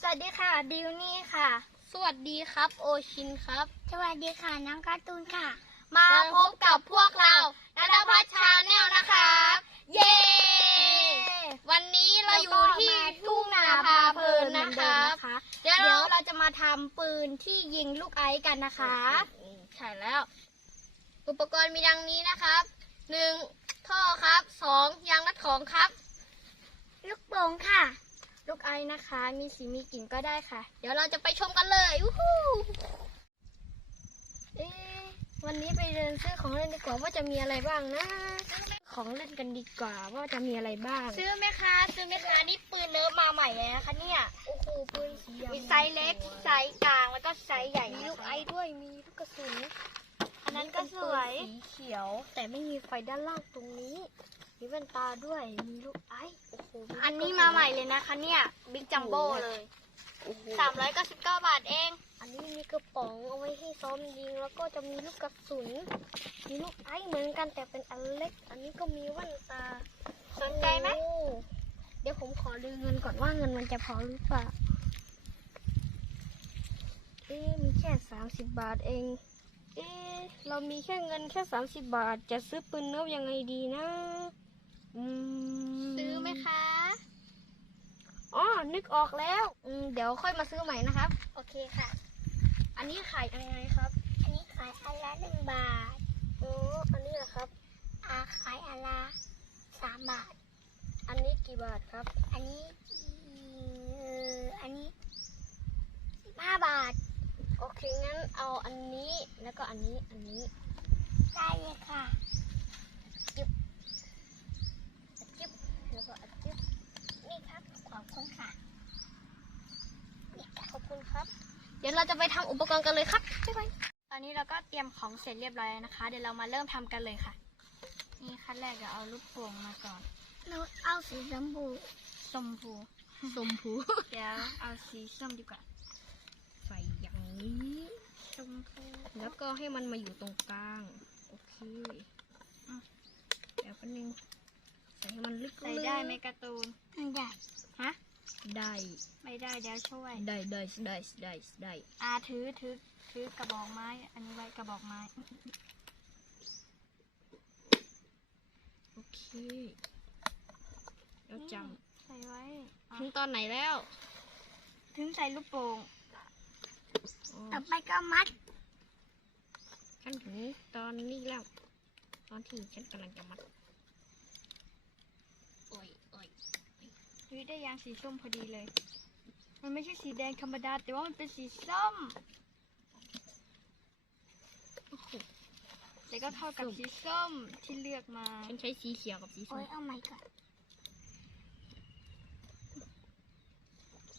สวัสดีค่ะดิวนี่ค่ะ สวัสดีครับ โอชินครับ สวัสดีค่ะน้องการ์ตูนค่ะ มาพบกับพวกเรานัทพัฒน์ชาแนลนะครับ เย้ วันนี้เราอยู่ที่ทุ่งนาพาเพลินนะครับ เดี๋ยว เดี๋ยว เราจะมา ทำปืนที่ยิงลูกไอซ์กันนะคะใช่แล้ว อุปกรณ์มีดังนี้นะครับหนึ่งท่อครับสองยางรัดของครับ ลูกโป่งค่ะ ลูกไอซ์นะคะ มีสีมีกลิ่นก็ได้ค่ะ เดี๋ยวเราจะไปชมกันเลยวู้ฮู้เอ๊ะวันนี้ไปเดินซื้อของเล่นดีกว่าว่าจะมีอะไรบ้างนะ ของเล่นกันดีกว่าว่าจะมีอะไรบ้าง ซื้อไหมคะซื้อไหมคะนี่ปืนเลิฟมาใหม่เลยนะคะเนี่ยโอ้โหปืนสีมีไซส์เล็กไซส์กลางแล้วก็ไซส์ใหญ่มีลูกไอซ์ด้วยมีลูกกระสุนอันนั้นก็สวยสีเขียว แต่ไม่มีไฟด้านล่างตรงนี้มีแว่นตาด้วยมีลูกไอซ์โอ้โหอันนี้มาใหม่เลยนะคะเนี่ยบิ๊กจัมโบ้เลยสามร้อยเก้าสิบเก้าบาทเอง อันนี้มีกระป๋องเอาไว้ให้ ซ้อมยิงแล้วก็จะมีลูกกระสุน มีลูกไอซ์เหมือนกันแต่เป็นอันเล็ก อันนี้ก็มีแว่นตาสนใจไหมเดี๋ยวผมขอดูเงินก่อนว่าเงินมันจะพอหรือเปล่าเอ๊ะมีแค่สามสิบบาทเอง เอ๊ะเรามีแค่เงินแค่สามสิบบาท จะซื้อปืนเนิบยังไงดีนะอืมซื้อไหมคะอ๋อนึกออกแล้วอืมเดี๋ยวค่อยมาซื้อใหม่นะครับ โอเคค่ะ อันนี้ขายยังไงครับ อันนี้ขายอันละหนึ่งบาทอ๋ออันนี้เหรอครับ อาขายอันละสามบาท อันนี้กี่บาทครับ อันนี้เอออันนี้สิบห้าบาท โอเคงั้นเอาอันนี้แล้วก็อันนี้อันนี้ได้เลยค่ะจิ๊บแล้วก็อัดจิ๊บนี่ครับขอบคุณค่ะขอบคุณครับ เดี๋ยวเราจะไปทำอุปกรณ์กันเลยครับบ๊ายบายตอนนี้เราก็เตรียมของเสร็จเรียบร้อยแล้วนะคะ เดี๋ยวเรามาเริ่มทำกันเลยค่ะ นี่ขั้นแรกเดี๋ยวเอาลูกโป่งมาก่อนหนูเอาสีชมพูชมพูชมพูเดี๋ยวเอาสีส้มดีกว่า ใส่อย่างนี้ชมพูแล้วก็ให้มันมาอยู่ตรงกลาง โอเคอะเดี๋ยวแป๊บนึงใส่ให้มันลึกๆใส่ได้ไหมการ์ตูนไม่ได้ฮะ ได้ไม่ได้เดี๋ยวช่วย ได้ได้ได้ได้ได้อาถือถือถือกระบอกไม้ อันนี้ไว้กระบอกไม้ โอเคแล้วจใส่ไว้ำถึงตอนไหนแล้ว ถึงใส่ลูกโป่งอ๋อต่อไปก็มัด ฉันถึงตอนนี้แล้ว ตอนที่ฉันกำลังจะมัดโอ้ยโอ้ย วิได้ยางสีส้มพอดีเลย มันไม่ใช่สีแดงธรรมดา แต่ว่ามันเป็นสีส้ม โอ้โหแต่ก็เท่ากับสีส้มที่เลือกมาฉันใช้สีเขียวกับสีส้โอ้มยเอาใหม่ก่อน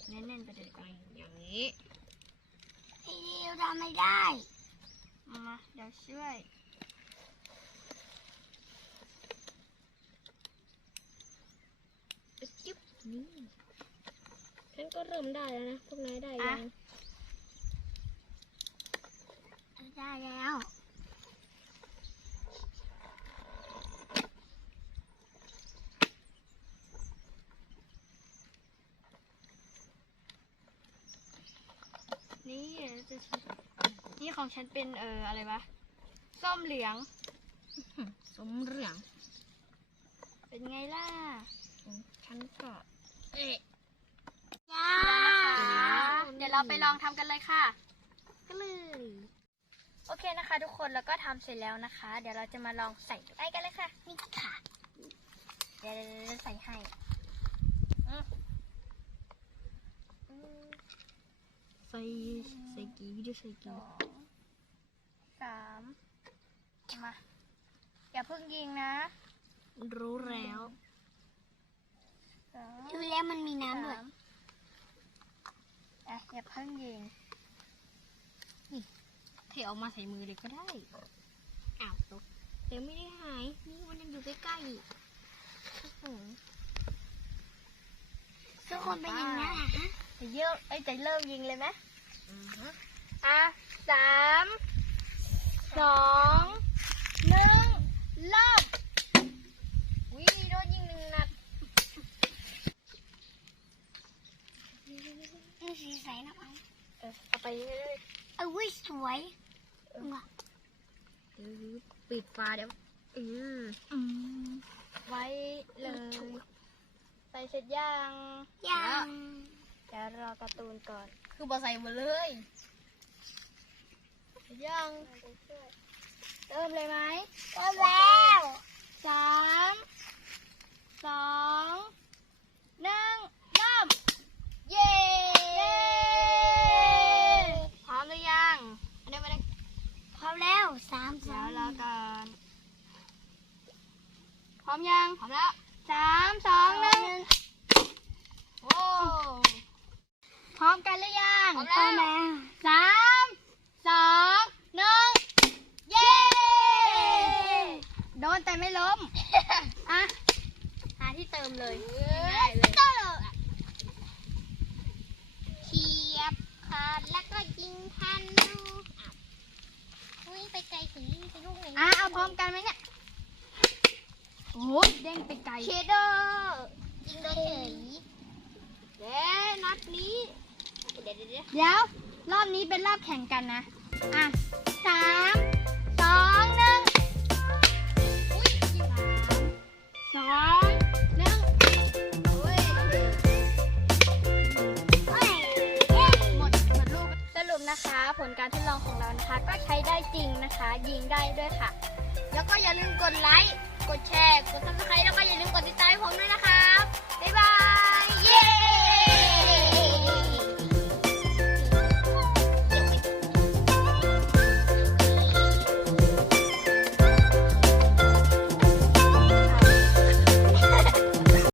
แน่นๆไปเลยไปอย่างนี้พี่ดิวทำไม่ได้ เอามาเดี๋ยวช่วยจิ๊บ นี่ฉันก็เริ่มได้แล้วนะ พวกนายได้อะยัง ได้แล้ว นี่จะนี่ของฉันเป็นเอออะไรวะ ส้มเหลือง สมเหลือง เป็นไงล่ะของฉันก็ เอ๊ะจ้าเดี๋ยวเราไปลองทำกันเลยค่ะก็เลย โอเคนะคะ ทุกคนแล้วก็ทำเสร็จแล้วนะคะ เดี๋ยวเราจะมาลองใส่ไอ้กันเลยค่ะ นี่ค่ะ เดี๋ยวจะใส่ให้ใส่ใส่กี่วิดีโอใส่สกี่องสามมา อย่าเพิ่งยิงนะ รู้แล้วสองดูแล้ วมันมีน้ำด้วยสามอะอย่าเพิ่งยิงเทออกมาใส่มือเลยก็ได้อ้าวตกแต่ไม่ได้หาย นี่มันยังอยู่ใกล้ๆอยู่โอ้โหทุกคนเป็นอย่างนี้นแหละฮะจะเยอะไอ้ยจะเริ่มยิงเลยไหมอะสามสองหนึ่งเริ่มวิโดนยิงหนึ่งนัด นี่สีใสนะเอา เออเอาไปเรื่อย เอาไว้สวยว่ะๆอือปิดฝาเดี๋ยวอืออืมไว้เลยใส่เสร็จยังยังเดี๋ยวรอการ์ตูนก่อน คือบอใส่หมดเลยเสร็จยังเริ่มเลยไหมก็แล้ว สามสองหนึ่งเริ่ม เย้พร้อมหรือยังอันนี้มาเลย พร้อ มแล้วสามสเดี๋อยวงรอก่อนพร้อมยังพร้อมแล้วสามสองหนึ่งโอ้พร้อมกันหรือยังพร้อมแล้วสามสองหนึ่งเย้โดนแต่ไม่ล้มอะหาที่เติมเลยง่ายเลย เทียบขาดแล้วก็ยิงทันดูอุ้ยไปไกลถึงไปลูกไหน อะเอาพร้อมกันไหมเนี่ยโอ้ยเด้งไปไกลเชโดยิงโดยเฉยเย้นัดนี้เดี๋ยวเดี๋ยวเดี๋ยวเดี๋ยวรอบนี้เป็นรอบแข่งกันนะ อะสาม ลการทดลองของเรานะคะ ก็ใช้ได้จริงนะคะ ยิงได้ด้วยค่ะ แล้วก็อย่าลืมกดไลค์ กดแชร์ กดซับสไครต์แล้วก็อย่าลืมกดติดตามให้ผมด้วยนะคะ